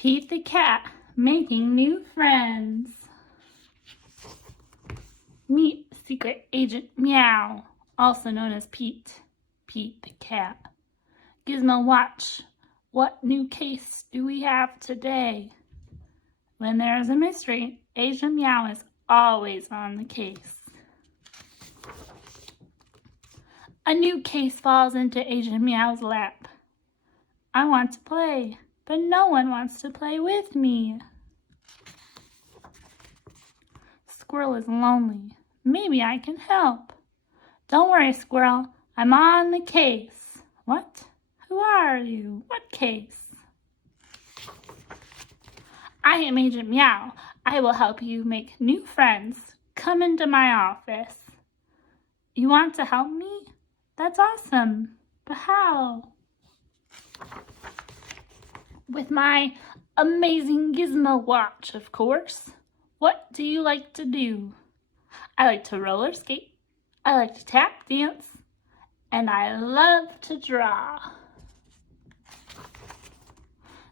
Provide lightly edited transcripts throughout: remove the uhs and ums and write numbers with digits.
Pete the cat making new friends. Meet Secret Agent Meow, also known as Pete. Pete the cat. Gizmo, watch. What new case do we have today? When there is a mystery, Agent Meow is always on the case. A new case falls into Agent Meow's lap. I want to play, but no one wants to play with me. Squirrel is lonely. Maybe I can help. Don't worry, Squirrel. I'm on the case. What? Who are you? What case? I am Agent Meow. I will help you make new friends. Come into my office. You want to help me? That's awesome. But how? With my amazing Gizmo watch, of course. What do you like to do? I like to roller skate. I like to tap dance. And I love to draw.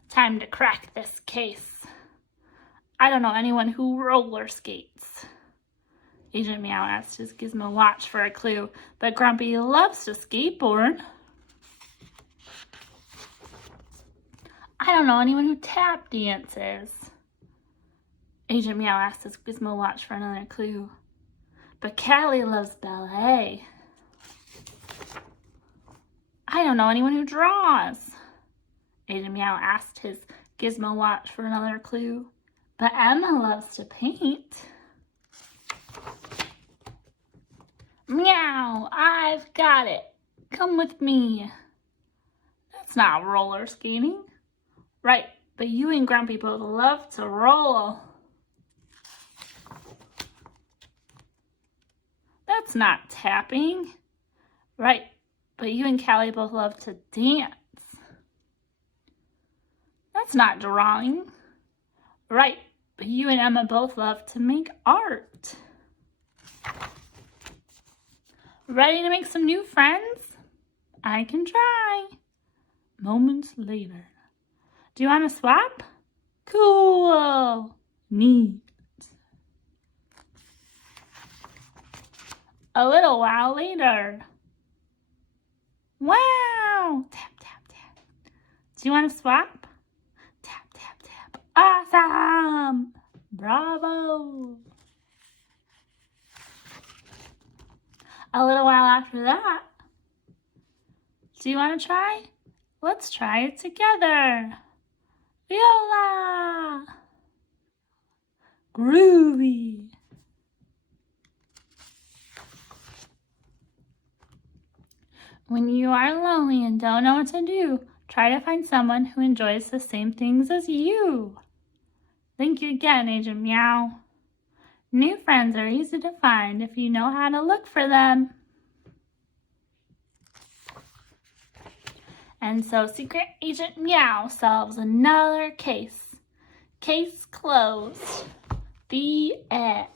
Time to crack this case. I don't know anyone who roller skates. Agent Meow asked his Gizmo watch for a clue, but Grumpy loves to skateboard. I don't know anyone who tap dances. Agent Meow asked his Gizmo watch for another clue, but Callie loves ballet. I don't know anyone who draws. Agent Meow asked his Gizmo watch for another clue, but Emma loves to paint. Meow, I've got it. Come with me. That's not roller skating. Right, but you and Grumpy both love to roll. That's not tapping. Right, but you and Callie both love to dance. That's not drawing. Right, but you and Emma both love to make art. Ready to make some new friends? I can try. Moments later. Do you want to swap? Cool. Neat. A little while later. Wow. Tap, tap, tap. Do you want to swap? Tap, tap, tap. Awesome. Bravo. A little while after that. Do you want to try? Let's try it together. Viola. Groovy. When you are lonely and don't know what to do, try to find someone who enjoys the same things as you. Thank you again, Agent Meow. New friends are easy to find if you know how to look for them. And so Secret Agent Meow solves another case. Case closed. The end.